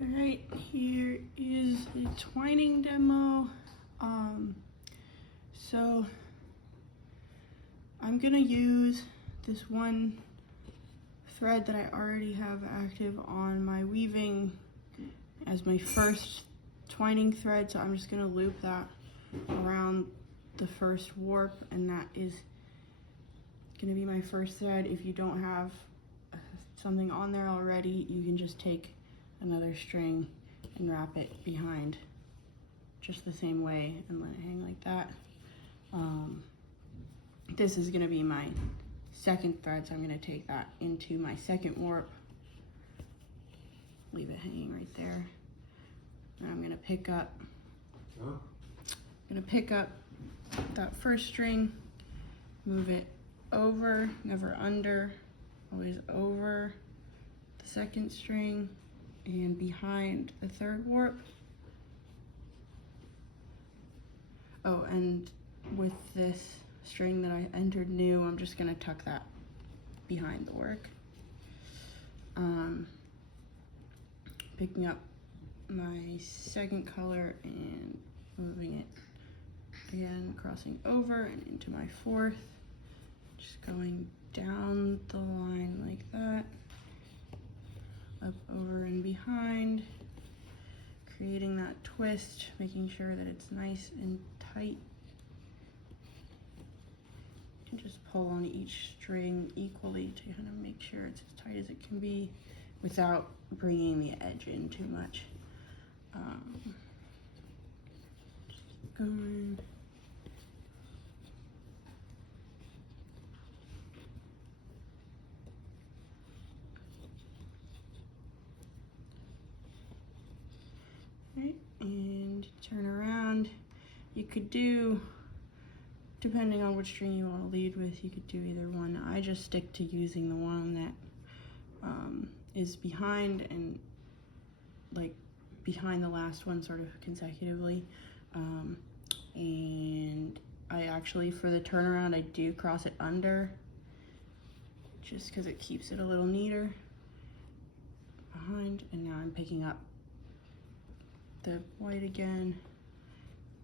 Alright, here is the twining demo. So I'm gonna use this one thread that I already have active on my weaving as my first twining thread, so I'm just gonna loop that around the first warp, and that is gonna be my first thread. If you don't have something on there already, you can just take another string and wrap it behind just the same way and let it hang like that. This is gonna be my second thread, so I'm gonna take that into my second warp, leave it hanging right there, and I'm gonna pick up that first string, move it over, never under, always over the second string and behind the third warp. Oh, and with this string that I entered new, I'm just gonna tuck that behind the work. Picking up my second color and moving it again, crossing over and into my fourth, just going down the line like that, up, over, and behind, creating that twist, making sure that it's nice and tight. And just pull on each string equally to kind of make sure it's as tight as it can be without bringing the edge in too much. Just going. Right, and turn around. You could do, depending on which string you want to lead with, you could do either one. I just stick to using the one that is behind and like behind the last one sort of consecutively. And I actually, for the turnaround, I do cross it under just because it keeps it a little neater behind. And now I'm picking up the white again,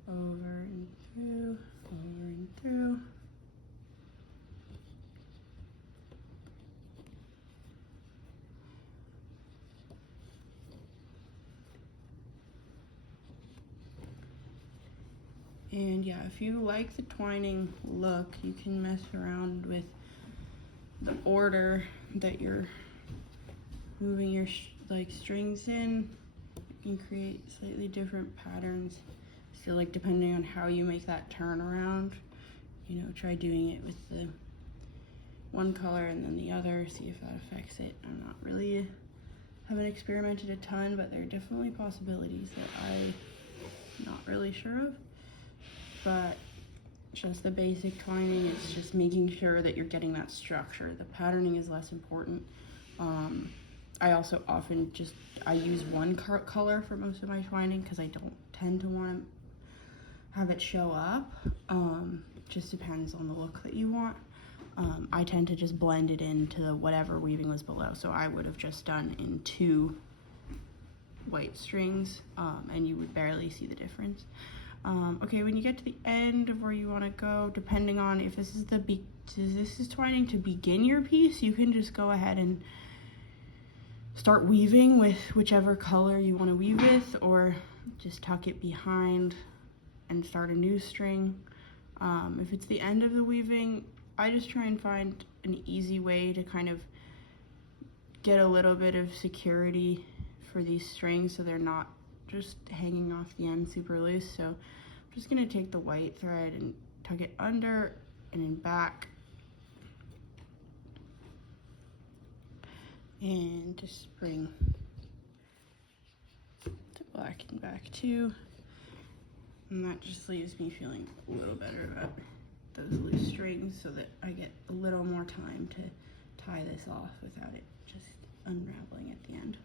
over and through, over and through. And yeah, if you like the twining look, you can mess around with the order that you're moving your strings in. You can create slightly different patterns. So like depending on how you make that turnaround, you know, try doing it with the one color and then the other, see if that affects it. Haven't experimented a ton, but there are definitely possibilities that I'm not really sure of. But just the basic twining, it's just making sure that you're getting that structure. The patterning is less important. I also often I use one color for most of my twining because I don't tend to want to have it show up. Just depends on the look that you want. I tend to just blend it into whatever weaving was below. So I would have just done in 2 white strings, and you would barely see the difference. Okay, when you get to the end of where you want to go, depending on if this is twining to begin your piece, you can just go ahead and start weaving with whichever color you want to weave with, or just tuck it behind and start a new string. If it's the end of the weaving, I just try and find an easy way to kind of get a little bit of security for these strings so they're not just hanging off the end super loose. So I'm just gonna take the white thread and tuck it under and in back, and just bring the black and back too, and that just leaves me feeling a little better about those loose strings so that I get a little more time to tie this off without it just unraveling at the end.